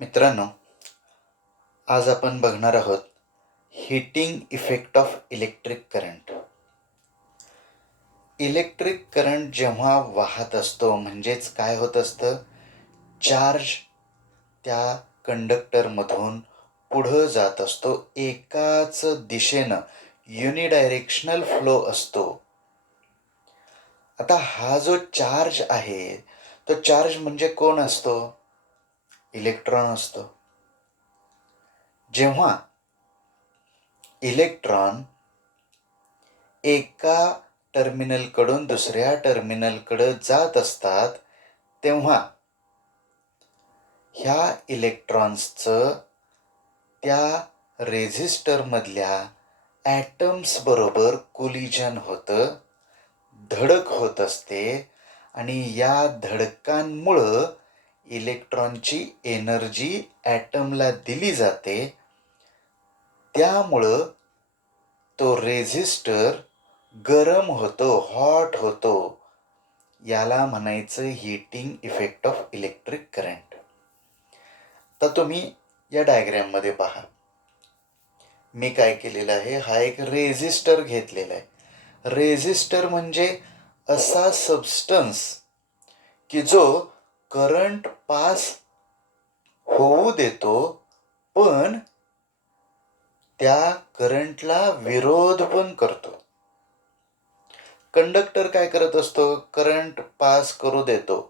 मित्रांनो, आज आपण बघणार आहोत heating effect of electric current. Electric current जेव्हा वाहत असतो म्हणजेच काय होत असतं, चार्ज त्या कंडक्टरमधून पुढं जात असतो. एकाच दिशेनं युनिडायरेक्शनल फ्लो असतो. आता हा जो चार्ज आहे, तो चार्ज म्हणजे कोण असतो? इलेक्ट्रॉन असतो. जेव्हा इलेक्ट्रॉन एका टर्मिनलकडून दुसऱ्या टर्मिनलकडे जात असतात, तेव्हा ह्या इलेक्ट्रॉन्सचं त्या रेझिस्टरमधल्या ॲटम्स बरोबर कोलिजन होतं, धडक होत असते आणि या धडकांमुळं इलेक्ट्रॉनची एनर्जी ॲटमला दिली जाते. त्यामुळं तो रेझिस्टर गरम होतो, हॉट होतो. याला म्हणायचं heating effect of electric current. तर तुम्ही या डायग्रॅममध्ये पहा, मी काय केलेलं आहे, हा एक रेझिस्टर घेतलेला आहे. रेझिस्टर म्हणजे असा सबस्टन्स की जो करंट पास होऊ देतो, पण त्या करंटला विरोध पण करतो. कंडक्टर काय करत असतो? करंट पास करू देतो,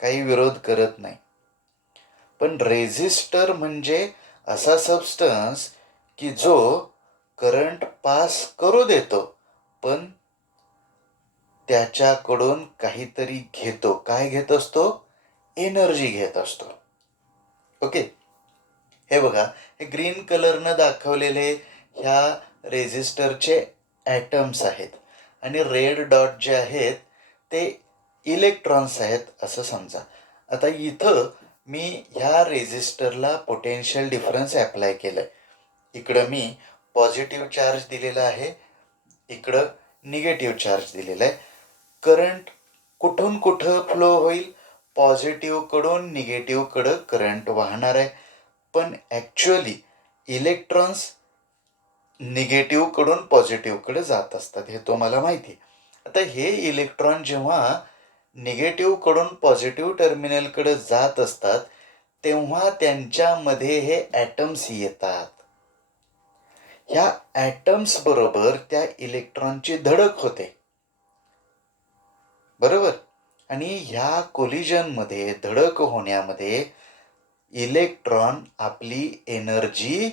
काही विरोध करत नाही. पण रेझिस्टर म्हणजे असा सबस्टन्स की जो करंट पास करू देतो, पण त्याच्याकडून काहीतरी घेतो. काय घेत असतो? एनर्जी घेत असतो. ओके, हे बघा, हे ग्रीन कलरनं दाखवलेले ह्या रेझिस्टरचे ॲटम्स आहेत आणि रेड डॉट जे आहेत ते इलेक्ट्रॉन्स आहेत असं समजा. आता इथं मी ह्या रेझिस्टरला पोटेन्शियल डिफरन्स ॲप्लाय केलं आहे. इकडं मी पॉझिटिव्ह चार्ज दिलेला आहे, इकडं निगेटिव्ह चार्ज दिलेला आहे. करंट कुठून कुठं फ्लो होईल? पॉझिटिव्हकडून निगेटिव्हकडं करंट वाहणार आहे. पण ॲक्च्युअली इलेक्ट्रॉन्स निगेटिव्हकडून पॉझिटिव्हकडे जात असतात, हे तुम्हाला माहिती आहे. आता हे इलेक्ट्रॉन जेव्हा निगेटिव्हकडून पॉझिटिव्ह टर्मिनलकडे जात असतात, तेव्हा त्यांच्यामध्ये हे ॲटम्स येतात. ह्या ॲटम्स बरोबर त्या इलेक्ट्रॉनची धडक होते, बरोबर. आणि ह्या कोलिजनमध्ये, धडक होण्यामध्ये इलेक्ट्रॉन आपली एनर्जी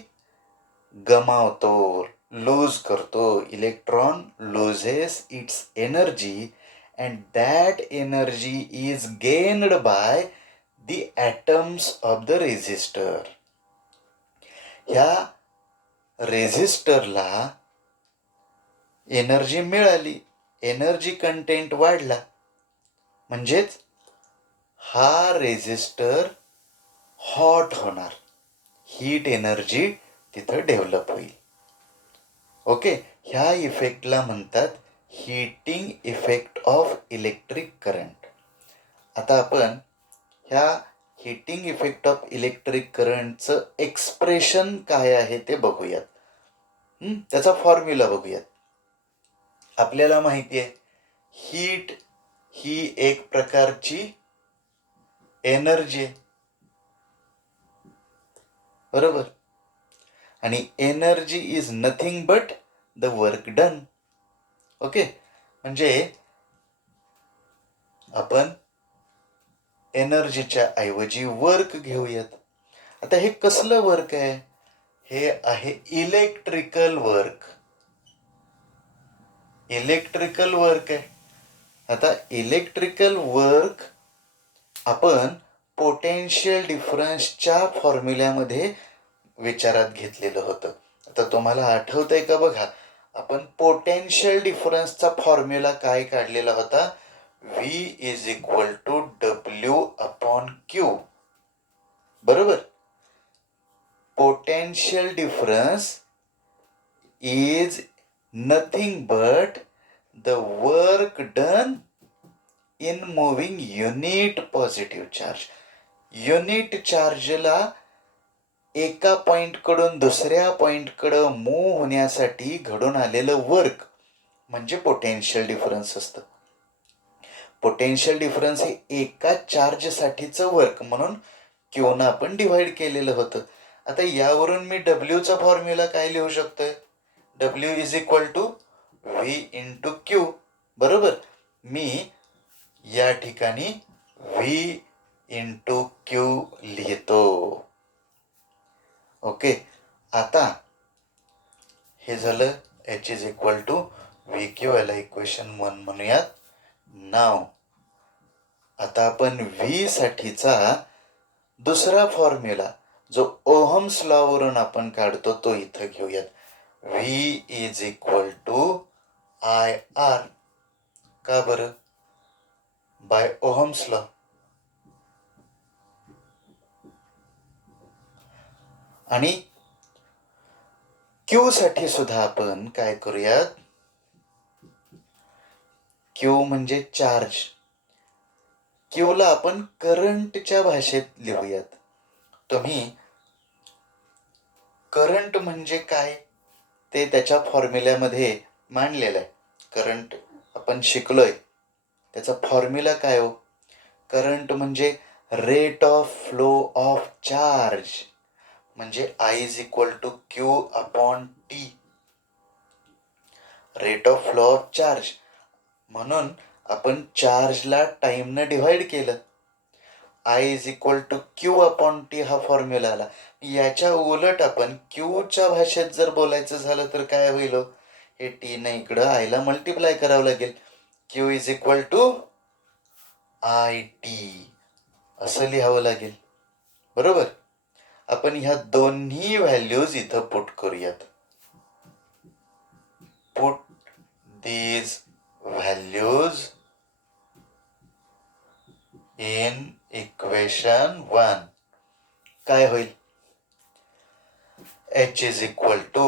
गमावतो, लूज करतो. Electron loses its energy and that energy is gained by the atoms of the resistor. ह्या रेझिस्टरला एनर्जी मिळाली, एनर्जी कंटेंट वाढला, म्हणजेच हा रेझिस्टर हॉट होणार, हीट एनर्जी तिथं डेव्हलप होईल. ओके, ह्या इफेक्टला म्हणतात heating effect of electric current. आता आपण ह्या हीटिंग इफेक्ट ऑफ इलेक्ट्रिक करंटचं एक्सप्रेशन काय आहे ते बघूयात. त्याचा फॉर्म्युला बघूयात. आपल्याला माहिती आहे, हीट ही एक प्रकारची एनर्जी आहे, बरोबर. आणि energy is nothing but the work done. Okay, म्हणजे आपण एनर्जीच्या ऐवजी वर्क घेऊयात. आता हे कसलं वर्क आहे? हे आहे इलेक्ट्रिकल वर्क. इलेक्ट्रिकल वर्क आहे. आता इलेक्ट्रिकल वर्क आपण पोटेन्शियल डिफरन्सच्या फॉर्म्युल्यामध्ये विचारात घेतलेलं होतं. आता तुम्हाला आठवतंय का बघा, आपण पोटेन्शियल डिफरन्सचा फॉर्म्युला काय काढलेला होता? V is equal to W/Q, बरोबर. Potential difference is nothing but the work done in moving unit positive charge. Unit चार्जला एका पॉइंटकडून दुसऱ्या पॉइंटकडं मूव्ह होण्यासाठी घडून आलेलं वर्क म्हणजे पोटेन्शियल डिफरन्स असतं. पोटेन्शियल डिफरन्स हे एका चार्जसाठीचं वर्क म्हणून क्यूनं आपण डिव्हाइड केलेलं होतं. आता यावरून मी डब्ल्यूचा फॉर्म्युला काय लिहू शकतोय? W is equal to V into Q. बरोबर. मी या ठिकाणी व्ही इंटू क्यू लिहितो. ओके. आता हे झालं H is equal to V Q. याला इक्वेशन 1 म्हणूयात. नाव आता आपण व्ही साठीचा दुसरा फॉर्म्युला जो ओहम्स लॉ वरून आपण काढतो तो इथं घेऊयात. V is equal to I R. का बरं? By Ohm's law. आणि क्यू साठी सुद्धा आपण काय करूयात? क्यू म्हणजे चार्ज. क्यूला आपण करंटच्या भाषेत लिहूयात. तुम्ही करंट म्हणजे काय ते त्याच्या फॉर्म्युल्यामध्ये मांडलेलं आहे. करंट आपण शिकलोय. त्याचा फॉर्म्युला काय हो? करंट म्हणजे rate of flow of charge म्हणजे I is equal to Q upon T. Rate of flow of charge म्हणून आपण चार्जला टाइमनं डिव्हाइड केलं. I is equal to Q upon T हा फॉर्म्युला आला. याच्या उलट आपण क्यूच्या भाषेत जर बोलायचं झालं तर काय होईल? हे टी ने इकडं आयला मल्टिप्लाय करावं लागेल. Q is equal to I T असं लिहावं लागेल. बरोबर. आपण ह्या दोन्ही व्हॅल्यूज इथं पुट करूयात. Put these values in equation 1. काय होईल? H is equal to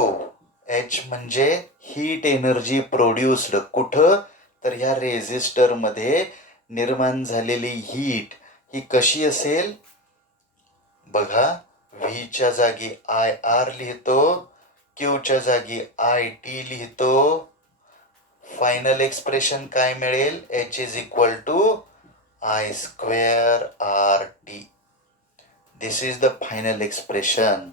H म्हणजे हीट एनर्जी प्रोड्युस्ड. कुठं? तर ह्या रेझिस्टरमध्ये निर्माण झालेली हीट ही कशी असेल? बघा, व्हीच्या जागी आय आर लिहितो, क्यूच्या जागी आय टी लिहितो. फायनल एक्सप्रेशन काय मिळेल? H is equal to I square R T. This is the final expression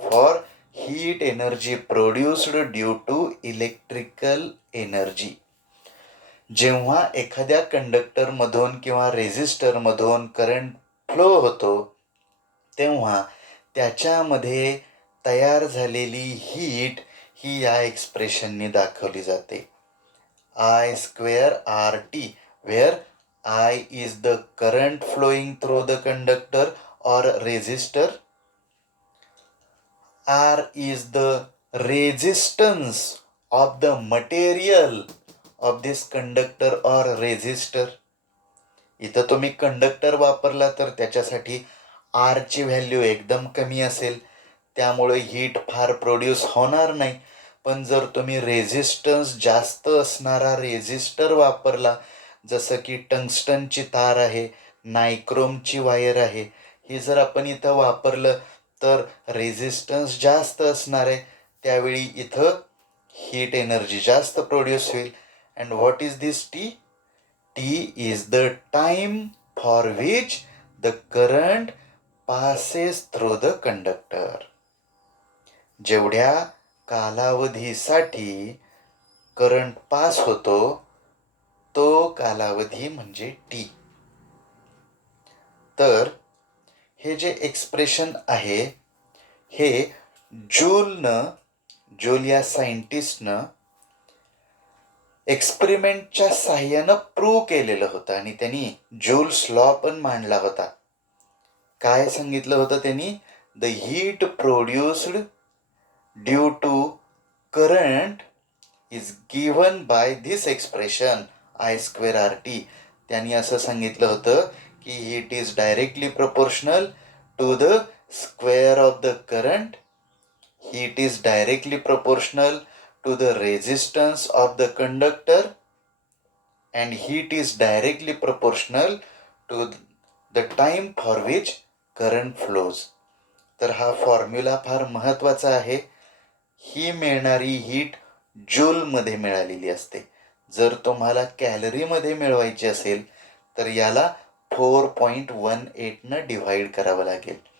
for heat energy produced due to electrical energy. जेव्हा एखाद्या कंडक्टरमधून किंवा रेझिस्टरमधून करंट फ्लो होतो तेव्हा त्याच्यामध्ये तयार झालेली हीट ही या एक्सप्रेशनने दाखवली जाते. I square RT, where I is the current flowing through the conductor or resistor. R is the resistance of the material of this conductor or resistor. इथं तुम्ही कंडक्टर वापरला तर त्याच्यासाठी R ची व्हॅल्यू एकदम कमी असेल, त्यामुळे हीट फार प्रोड्यूस होणार नाही. पण जर तुम्ही रेझिस्टन्स जास्त असणारा रेझिस्टर वापरला, जसं की टंगस्टनची तार आहे, नायक्रोमची वायर आहे, ही जर आपण इथं वापरलं तर रेझिस्टन्स जास्त असणार आहे. त्यावेळी इथं हीट एनर्जी जास्त प्रोड्यूस होईल. And what is this T? T is the time for which the current passes through the conductor. जेवढ्या कालावधीसाठी करंट पास होतो तो कालावधी म्हणजे टी. तर हे जे एक्सप्रेशन आहे हे जूल या सायंटिस्टनं एक्सपेरिमेंटच्या साह्यानं प्रूव्ह केलेलं होतं आणि त्यांनी जूल्स लॉ पण मांडला होता. काय सांगितलं होतं त्यांनी? The heat produced due to current is given by this expression I square R T. त्यांनी असं सांगितलं होतं की heat is directly proportional to the square of the current. Heat is directly proportional to the resistance of the conductor and heat is directly proportional to the time for which current flows. तर हा formula फार महत्त्वाचा आहे. ही मिळणारी heat जूलमध्ये मिळालेली असते. जर तुम्हाला कॅलरीमध्ये मिळवायची असेल तर याला 4.18 डिव्हाइड करावं लागेल.